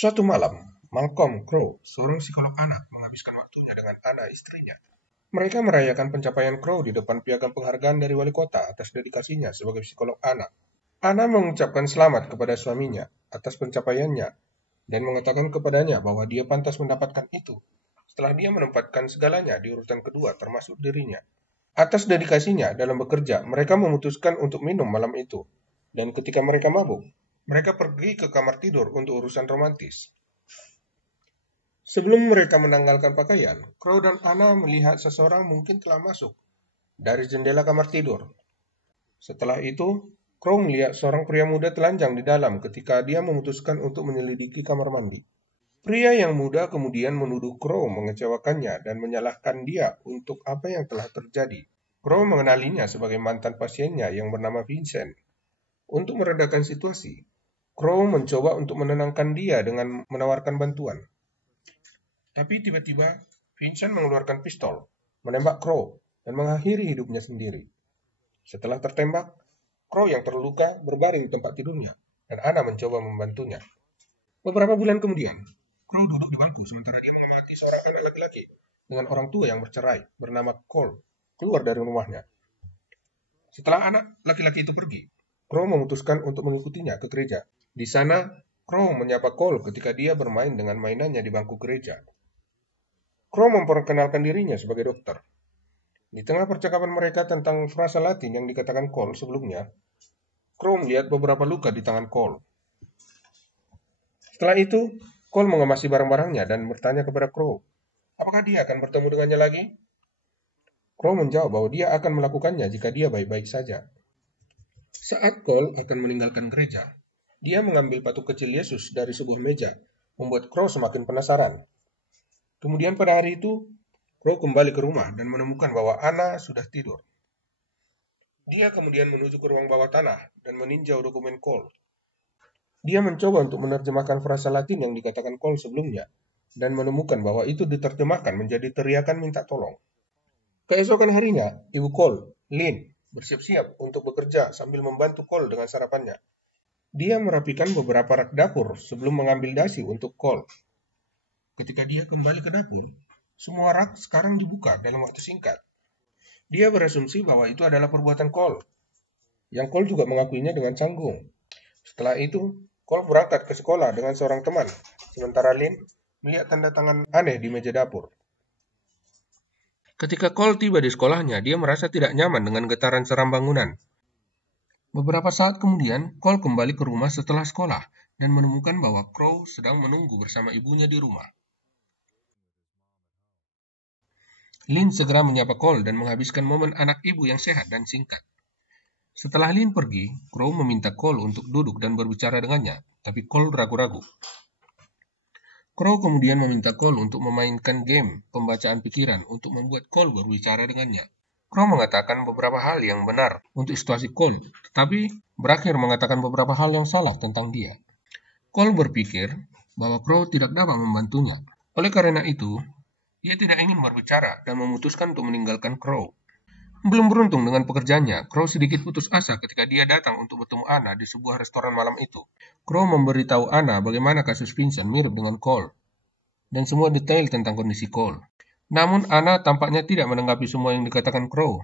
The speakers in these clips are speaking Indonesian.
Suatu malam, Malcolm Crowe, seorang psikolog anak, menghabiskan waktunya dengan Anna, istrinya. Mereka merayakan pencapaian Crowe di depan piagam penghargaan dari wali kota atas dedikasinya sebagai psikolog anak. Anna mengucapkan selamat kepada suaminya atas pencapaiannya dan mengatakan kepadanya bahwa dia pantas mendapatkan itu setelah dia menempatkan segalanya di urutan kedua termasuk dirinya. Atas dedikasinya dalam bekerja, mereka memutuskan untuk minum malam itu. Dan ketika mereka mabuk, mereka pergi ke kamar tidur untuk urusan romantis. Sebelum mereka menanggalkan pakaian, Crow dan Anna melihat seseorang mungkin telah masuk dari jendela kamar tidur. Setelah itu, Crow melihat seorang pria muda telanjang di dalam ketika dia memutuskan untuk menyelidiki kamar mandi. Pria yang muda kemudian menuduh Crow mengecewakannya dan menyalahkan dia untuk apa yang telah terjadi. Crow mengenalinya sebagai mantan pasiennya yang bernama Vincent. Untuk meredakan situasi, Crow mencoba untuk menenangkan dia dengan menawarkan bantuan. Tapi tiba-tiba, Vincent mengeluarkan pistol, menembak Crow, dan mengakhiri hidupnya sendiri. Setelah tertembak, Crow yang terluka berbaring di tempat tidurnya, dan Anna mencoba membantunya. Beberapa bulan kemudian, Crow duduk di bangku sementara dia mengamati seorang anak laki-laki dengan orang tua yang bercerai bernama Cole keluar dari rumahnya. Setelah anak laki-laki itu pergi, Crow memutuskan untuk mengikutinya ke gereja. Di sana, Crow menyapa Cole ketika dia bermain dengan mainannya di bangku gereja. Crow memperkenalkan dirinya sebagai dokter. Di tengah percakapan mereka tentang frasa Latin yang dikatakan Cole sebelumnya, Crow melihat beberapa luka di tangan Cole. Setelah itu, Cole mengemasi barang-barangnya dan bertanya kepada Crow, apakah dia akan bertemu dengannya lagi? Crow menjawab bahwa dia akan melakukannya jika dia baik-baik saja. Saat Cole akan meninggalkan gereja, dia mengambil patung kecil Yesus dari sebuah meja, membuat Crow semakin penasaran. Kemudian pada hari itu, Crow kembali ke rumah dan menemukan bahwa Anna sudah tidur. Dia kemudian menuju ke ruang bawah tanah dan meninjau dokumen Cole. Dia mencoba untuk menerjemahkan frasa Latin yang dikatakan Cole sebelumnya, dan menemukan bahwa itu diterjemahkan menjadi teriakan minta tolong. Keesokan harinya, ibu Cole, Lynn, bersiap-siap untuk bekerja sambil membantu Cole dengan sarapannya. Dia merapikan beberapa rak dapur sebelum mengambil dasi untuk Cole. Ketika dia kembali ke dapur, semua rak sekarang dibuka dalam waktu singkat. Dia berasumsi bahwa itu adalah perbuatan Cole, yang Cole juga mengakuinya dengan canggung. Setelah itu, Cole berangkat ke sekolah dengan seorang teman, sementara Lynn melihat tanda tangan aneh di meja dapur. Ketika Cole tiba di sekolahnya, dia merasa tidak nyaman dengan getaran seram bangunan. Beberapa saat kemudian, Cole kembali ke rumah setelah sekolah dan menemukan bahwa Crow sedang menunggu bersama ibunya di rumah. Lynn segera menyapa Cole dan menghabiskan momen anak ibu yang sehat dan singkat. Setelah Lynn pergi, Crow meminta Cole untuk duduk dan berbicara dengannya, tapi Cole ragu-ragu. Crow kemudian meminta Cole untuk memainkan game pembacaan pikiran untuk membuat Cole berbicara dengannya. Crow mengatakan beberapa hal yang benar untuk situasi Cole, tetapi berakhir mengatakan beberapa hal yang salah tentang dia. Cole berpikir bahwa Crow tidak dapat membantunya. Oleh karena itu, dia tidak ingin berbicara dan memutuskan untuk meninggalkan Crow. Belum beruntung dengan pekerjaannya, Crow sedikit putus asa ketika dia datang untuk bertemu Anna di sebuah restoran malam itu. Crow memberitahu Anna bagaimana kasus Vincent mirip dengan Cole, dan semua detail tentang kondisi Cole. Namun Anna tampaknya tidak menanggapi semua yang dikatakan Crow,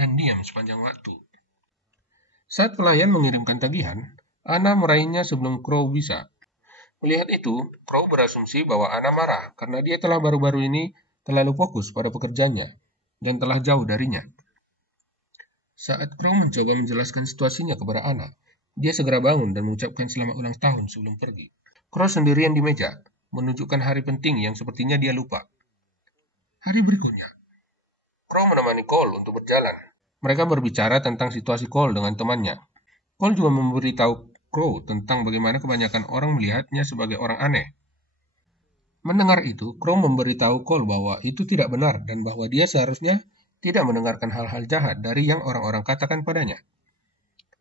dan diam sepanjang waktu. Saat pelayan mengirimkan tagihan, Anna meraihnya sebelum Crow bisa. Melihat itu, Crow berasumsi bahwa Anna marah karena dia telah baru-baru ini terlalu fokus pada pekerjaannya dan telah jauh darinya. Saat Crow mencoba menjelaskan situasinya kepada Anna, dia segera bangun dan mengucapkan selamat ulang tahun sebelum pergi. Crow sendirian di meja, menunjukkan hari penting yang sepertinya dia lupa. Hari berikutnya, Crow menemani Cole untuk berjalan. Mereka berbicara tentang situasi Cole dengan temannya. Cole juga memberitahu Crow tentang bagaimana kebanyakan orang melihatnya sebagai orang aneh. Mendengar itu, Crow memberitahu Cole bahwa itu tidak benar dan bahwa dia seharusnya tidak mendengarkan hal-hal jahat dari yang orang-orang katakan padanya.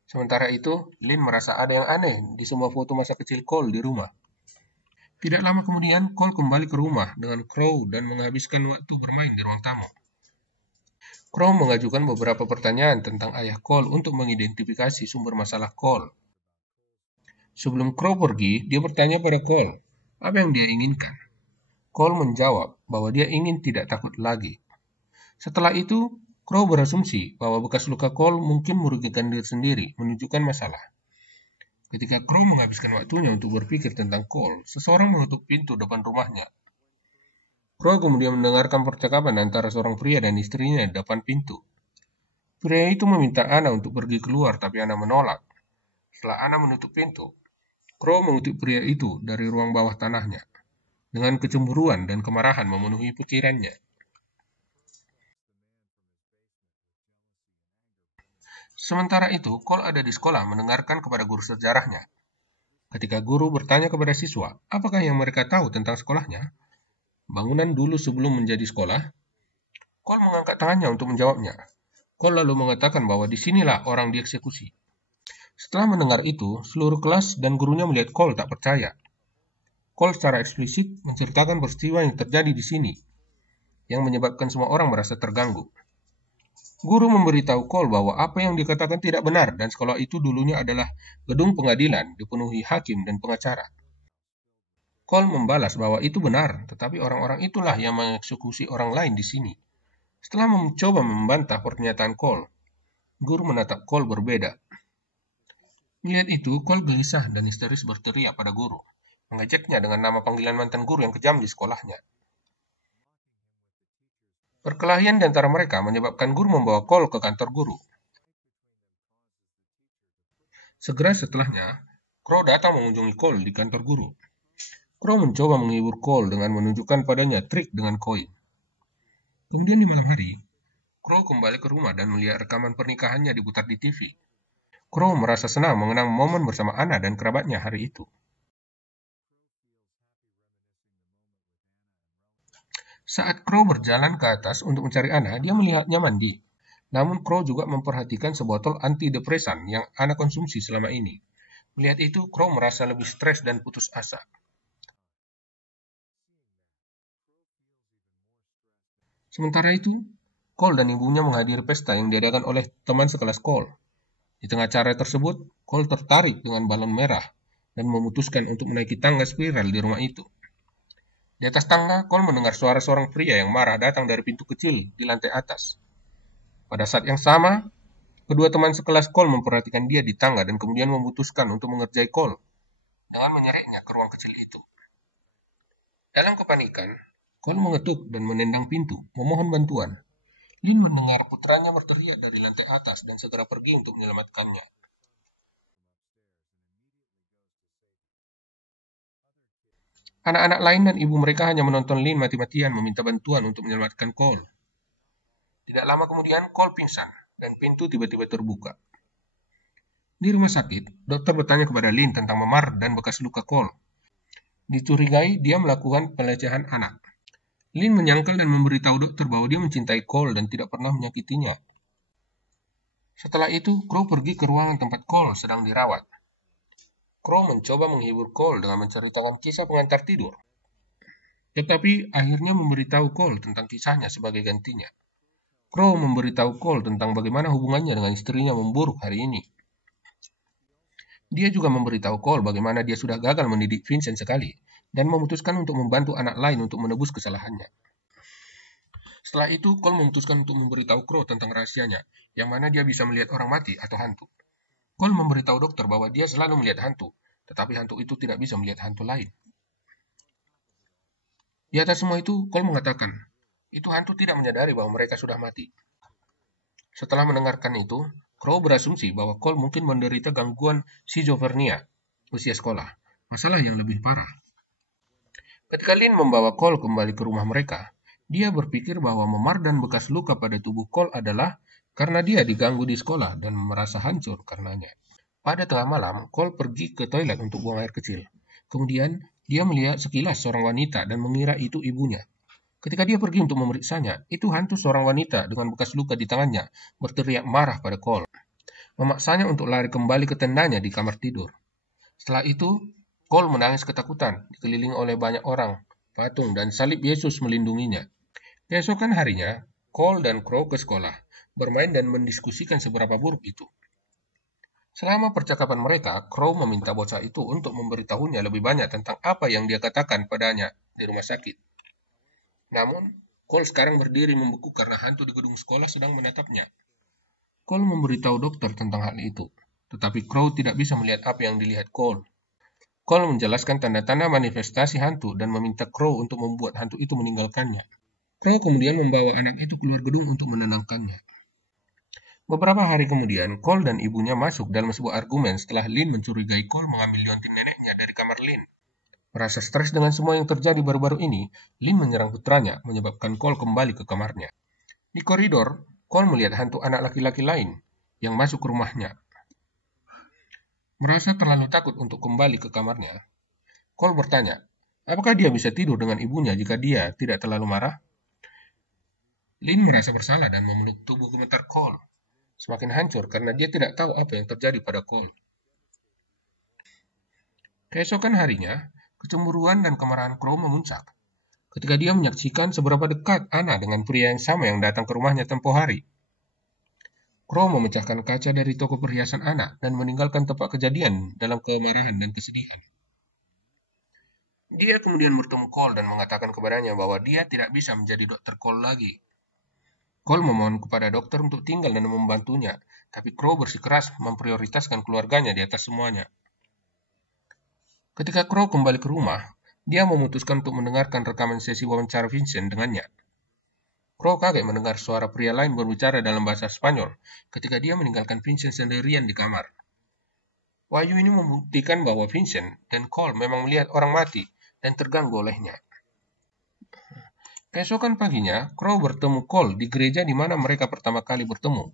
Sementara itu, Lynn merasa ada yang aneh di semua foto masa kecil Cole di rumah. Tidak lama kemudian, Cole kembali ke rumah dengan Crow dan menghabiskan waktu bermain di ruang tamu. Crow mengajukan beberapa pertanyaan tentang ayah Cole untuk mengidentifikasi sumber masalah Cole. Sebelum Crow pergi, dia bertanya pada Cole, apa yang dia inginkan. Cole menjawab bahwa dia ingin tidak takut lagi. Setelah itu, Crow berasumsi bahwa bekas luka Cole mungkin merugikan diri sendiri, menunjukkan masalah. Ketika Crow menghabiskan waktunya untuk berpikir tentang Cole, seseorang menutup pintu depan rumahnya. Crow kemudian mendengarkan percakapan antara seorang pria dan istrinya di depan pintu. Pria itu meminta Anna untuk pergi keluar, tapi Anna menolak. Setelah Anna menutup pintu, Crow mengutip pria itu dari ruang bawah tanahnya. Dengan kecemburuan dan kemarahan memenuhi pikirannya. Sementara itu, Cole ada di sekolah mendengarkan kepada guru sejarahnya. Ketika guru bertanya kepada siswa, apakah yang mereka tahu tentang sekolahnya? Bangunan dulu sebelum menjadi sekolah? Cole mengangkat tangannya untuk menjawabnya. Cole lalu mengatakan bahwa disinilah orang dieksekusi. Setelah mendengar itu, seluruh kelas dan gurunya melihat Cole tak percaya. Cole secara eksplisit menceritakan peristiwa yang terjadi di sini, yang menyebabkan semua orang merasa terganggu. Guru memberitahu Cole bahwa apa yang dikatakan tidak benar dan sekolah itu dulunya adalah gedung pengadilan dipenuhi hakim dan pengacara. Cole membalas bahwa itu benar, tetapi orang-orang itulah yang mengeksekusi orang lain di sini. Setelah mencoba membantah pernyataan Cole, guru menatap Cole berbeda. Melihat itu, Cole gelisah dan histeris berteriak pada guru, mengejeknya dengan nama panggilan mantan guru yang kejam di sekolahnya. Perkelahian di antara mereka menyebabkan guru membawa Cole ke kantor guru. Segera setelahnya, Crow datang mengunjungi Cole di kantor guru. Crow mencoba menghibur Cole dengan menunjukkan padanya trik dengan koin. Kemudian di malam hari, Crow kembali ke rumah dan melihat rekaman pernikahannya diputar di TV. Crow merasa senang mengenang momen bersama Anna dan kerabatnya hari itu. Saat Crow berjalan ke atas untuk mencari Anna, dia melihatnya mandi. Namun Crow juga memperhatikan sebotol antidepresan yang Anna konsumsi selama ini. Melihat itu, Crow merasa lebih stres dan putus asa. Sementara itu, Cole dan ibunya menghadiri pesta yang diadakan oleh teman sekelas Cole. Di tengah acara tersebut, Cole tertarik dengan balon merah dan memutuskan untuk menaiki tangga spiral di rumah itu. Di atas tangga, Cole mendengar suara seorang pria yang marah datang dari pintu kecil di lantai atas. Pada saat yang sama, kedua teman sekelas Cole memperhatikan dia di tangga dan kemudian memutuskan untuk mengerjai Cole dengan menyeretnya ke ruang kecil itu. Dalam kepanikan, Cole mengetuk dan menendang pintu, memohon bantuan. Lin mendengar putranya berteriak dari lantai atas dan segera pergi untuk menyelamatkannya. Anak-anak lain dan ibu mereka hanya menonton Lin mati-matian meminta bantuan untuk menyelamatkan Cole. Tidak lama kemudian, Cole pingsan dan pintu tiba-tiba terbuka. Di rumah sakit, dokter bertanya kepada Lin tentang memar dan bekas luka Cole. Dicurigai dia melakukan pelecehan anak. Lin menyangkal dan memberitahu dokter bahwa dia mencintai Cole dan tidak pernah menyakitinya. Setelah itu, Crow pergi ke ruangan tempat Cole sedang dirawat. Crow mencoba menghibur Cole dengan menceritakan kisah pengantar tidur. Tetapi akhirnya memberitahu Cole tentang kisahnya sebagai gantinya. Crow memberitahu Cole tentang bagaimana hubungannya dengan istrinya memburuk hari ini. Dia juga memberitahu Cole bagaimana dia sudah gagal mendidik Vincent sekali dan memutuskan untuk membantu anak lain untuk menebus kesalahannya. Setelah itu, Cole memutuskan untuk memberitahu Crow tentang rahasianya, yang mana dia bisa melihat orang mati atau hantu. Cole memberitahu dokter bahwa dia selalu melihat hantu, tetapi hantu itu tidak bisa melihat hantu lain. Di atas semua itu, Cole mengatakan, itu hantu tidak menyadari bahwa mereka sudah mati. Setelah mendengarkan itu, Crow berasumsi bahwa Cole mungkin menderita gangguan schizophrenia usia sekolah, masalah yang lebih parah. Ketika Lin membawa Cole kembali ke rumah mereka, dia berpikir bahwa memar dan bekas luka pada tubuh Cole adalah karena dia diganggu di sekolah dan merasa hancur karenanya. Pada tengah malam, Cole pergi ke toilet untuk buang air kecil. Kemudian, dia melihat sekilas seorang wanita dan mengira itu ibunya. Ketika dia pergi untuk memeriksanya, itu hantu seorang wanita dengan bekas luka di tangannya berteriak marah pada Cole, memaksanya untuk lari kembali ke tendanya di kamar tidur. Setelah itu, Cole menangis ketakutan, dikelilingi oleh banyak orang, patung, dan salib Yesus melindunginya. Keesokan harinya, Cole dan Crow ke sekolah, bermain dan mendiskusikan seberapa buruk itu. Selama percakapan mereka, Crow meminta bocah itu untuk memberitahunya lebih banyak tentang apa yang dia katakan padanya di rumah sakit. Namun, Cole sekarang berdiri membeku karena hantu di gedung sekolah sedang menatapnya. Cole memberitahu dokter tentang hal itu, tetapi Crow tidak bisa melihat apa yang dilihat Cole. Cole menjelaskan tanda-tanda manifestasi hantu dan meminta Crow untuk membuat hantu itu meninggalkannya. Crow kemudian membawa anak itu keluar gedung untuk menenangkannya. Beberapa hari kemudian, Cole dan ibunya masuk dalam sebuah argumen setelah Lynn mencurigai Cole mengambil liontin neneknya dari kamar Lynn. Merasa stres dengan semua yang terjadi baru-baru ini, Lynn menyerang putranya, menyebabkan Cole kembali ke kamarnya. Di koridor, Cole melihat hantu anak laki-laki lain yang masuk ke rumahnya. Merasa terlalu takut untuk kembali ke kamarnya, Cole bertanya, apakah dia bisa tidur dengan ibunya jika dia tidak terlalu marah? Lynn merasa bersalah dan memeluk tubuh gemetar Cole. Semakin hancur karena dia tidak tahu apa yang terjadi pada Cole. Keesokan harinya, kecemburuan dan kemarahan Crow memuncak ketika dia menyaksikan seberapa dekat Anna dengan pria yang sama yang datang ke rumahnya tempo hari. Crow memecahkan kaca dari toko perhiasan Anna dan meninggalkan tempat kejadian dalam kemarahan dan kesedihan. Dia kemudian bertemu Cole dan mengatakan kepadanya bahwa dia tidak bisa menjadi dokter Cole lagi. Cole memohon kepada dokter untuk tinggal dan membantunya, tapi Crow bersikeras memprioritaskan keluarganya di atas semuanya. Ketika Crow kembali ke rumah, dia memutuskan untuk mendengarkan rekaman sesi wawancara Vincent dengannya. Crow kaget mendengar suara pria lain berbicara dalam bahasa Spanyol ketika dia meninggalkan Vincent sendirian di kamar. Wahyu ini membuktikan bahwa Vincent dan Cole memang melihat orang mati dan terganggu olehnya. Keesokan paginya, Crow bertemu Cole di gereja di mana mereka pertama kali bertemu.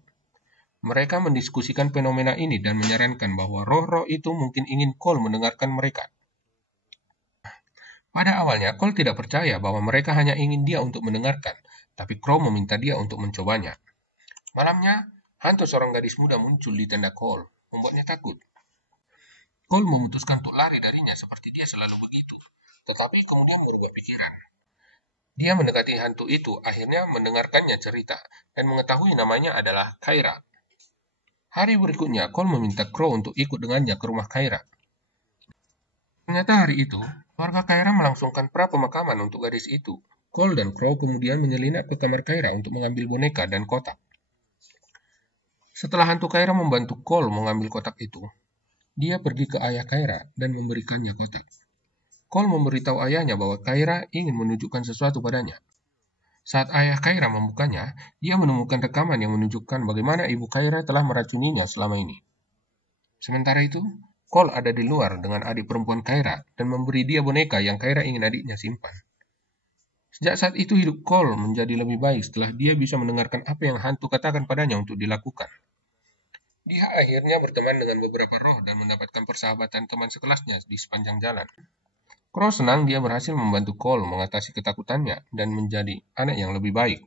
Mereka mendiskusikan fenomena ini dan menyarankan bahwa roh-roh itu mungkin ingin Cole mendengarkan mereka. Pada awalnya, Cole tidak percaya bahwa mereka hanya ingin dia untuk mendengarkan, tapi Crow meminta dia untuk mencobanya. Malamnya, hantu seorang gadis muda muncul di tenda Cole, membuatnya takut. Cole memutuskan untuk lari darinya seperti dia selalu begitu, tetapi kemudian berubah pikiran. Dia mendekati hantu itu, akhirnya mendengarkannya cerita, dan mengetahui namanya adalah Kyra. Hari berikutnya, Cole meminta Crow untuk ikut dengannya ke rumah Kyra. Ternyata hari itu, keluarga Kyra melangsungkan pra-pemakaman untuk gadis itu. Cole dan Crow kemudian menyelinap ke kamar Kyra untuk mengambil boneka dan kotak. Setelah hantu Kyra membantu Cole mengambil kotak itu, dia pergi ke ayah Kyra dan memberikannya kotak. Cole memberitahu ayahnya bahwa Kyra ingin menunjukkan sesuatu padanya. Saat ayah Kyra membukanya, dia menemukan rekaman yang menunjukkan bagaimana ibu Kyra telah meracuninya selama ini. Sementara itu, Cole ada di luar dengan adik perempuan Kyra dan memberi dia boneka yang Kyra ingin adiknya simpan. Sejak saat itu hidup Cole menjadi lebih baik setelah dia bisa mendengarkan apa yang hantu katakan padanya untuk dilakukan. Dia akhirnya berteman dengan beberapa roh dan mendapatkan persahabatan teman sekelasnya di sepanjang jalan. Crow senang dia berhasil membantu Cole mengatasi ketakutannya dan menjadi anak yang lebih baik.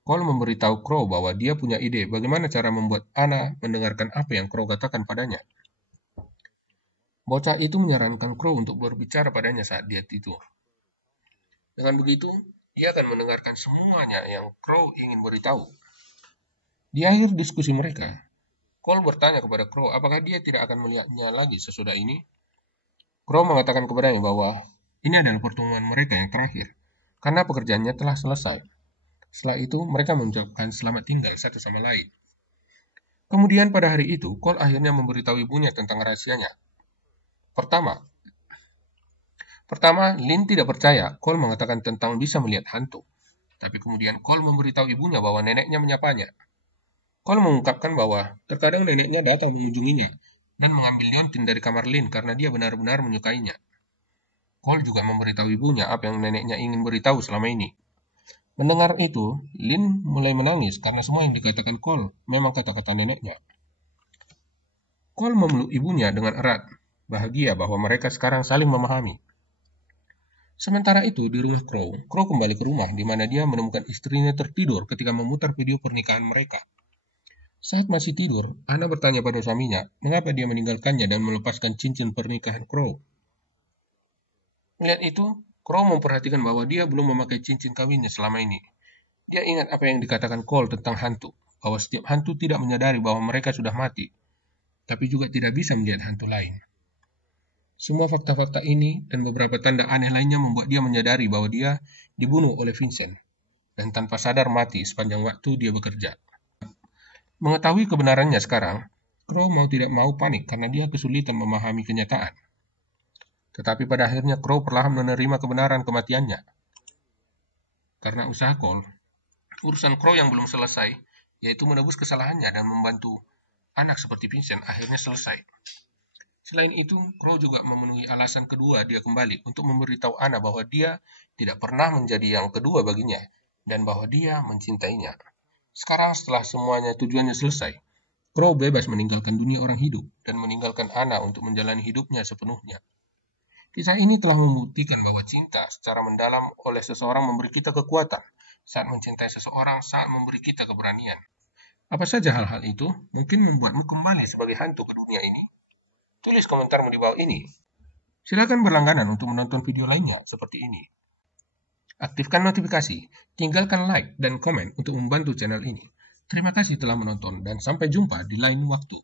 Cole memberitahu Crow bahwa dia punya ide bagaimana cara membuat Anna mendengarkan apa yang Crow katakan padanya. Bocah itu menyarankan Crow untuk berbicara padanya saat dia tidur. Dengan begitu, dia akan mendengarkan semuanya yang Crow ingin beritahu. Di akhir diskusi mereka, Cole bertanya kepada Crow apakah dia tidak akan melihatnya lagi sesudah ini. Crow mengatakan kepadanya bahwa ini adalah pertemuan mereka yang terakhir, karena pekerjaannya telah selesai. Setelah itu, mereka mengucapkan selamat tinggal satu sama lain. Kemudian pada hari itu, Cole akhirnya memberitahu ibunya tentang rahasianya. Pertama, Lynn tidak percaya Cole mengatakan tentang bisa melihat hantu. Tapi kemudian Cole memberitahu ibunya bahwa neneknya menyapanya. Cole mengungkapkan bahwa terkadang neneknya datang mengunjunginya dan mengambil liontin dari kamar Lynn karena dia benar-benar menyukainya. Cole juga memberitahu ibunya apa yang neneknya ingin beritahu selama ini. Mendengar itu, Lynn mulai menangis karena semua yang dikatakan Cole memang kata-kata neneknya. Cole memeluk ibunya dengan erat, bahagia bahwa mereka sekarang saling memahami. Sementara itu, di rumah Crow kembali ke rumah di mana dia menemukan istrinya tertidur ketika memutar video pernikahan mereka. Saat masih tidur, Anna bertanya pada suaminya mengapa dia meninggalkannya dan melepaskan cincin pernikahan Crow. Melihat itu, Crow memperhatikan bahwa dia belum memakai cincin kawinnya selama ini. Dia ingat apa yang dikatakan Cole tentang hantu, bahwa setiap hantu tidak menyadari bahwa mereka sudah mati. tapi juga tidak bisa melihat hantu lain. Semua fakta-fakta ini dan beberapa tanda aneh lainnya membuat dia menyadari bahwa dia dibunuh oleh Vincent, dan tanpa sadar mati sepanjang waktu dia bekerja. Mengetahui kebenarannya sekarang, Crow mau tidak mau panik karena dia kesulitan memahami kenyataan. Tetapi pada akhirnya Crow perlahan menerima kebenaran kematiannya. Karena usaha Cole, urusan Crow yang belum selesai, yaitu menebus kesalahannya dan membantu anak seperti Vincent, akhirnya selesai. Selain itu, Crow juga memenuhi alasan kedua dia kembali untuk memberitahu Anna bahwa dia tidak pernah menjadi yang kedua baginya dan bahwa dia mencintainya. Sekarang setelah semuanya tujuannya selesai, Crow bebas meninggalkan dunia orang hidup dan meninggalkan Anna untuk menjalani hidupnya sepenuhnya. Kisah ini telah membuktikan bahwa cinta secara mendalam oleh seseorang memberi kita kekuatan saat mencintai seseorang, saat memberi kita keberanian. Apa saja hal-hal itu mungkin membuatmu kembali sebagai hantu ke dunia ini? Tulis komentarmu di bawah ini. Silakan berlangganan untuk menonton video lainnya seperti ini. Aktifkan notifikasi, tinggalkan like dan komen untuk membantu channel ini. Terima kasih telah menonton dan sampai jumpa di lain waktu.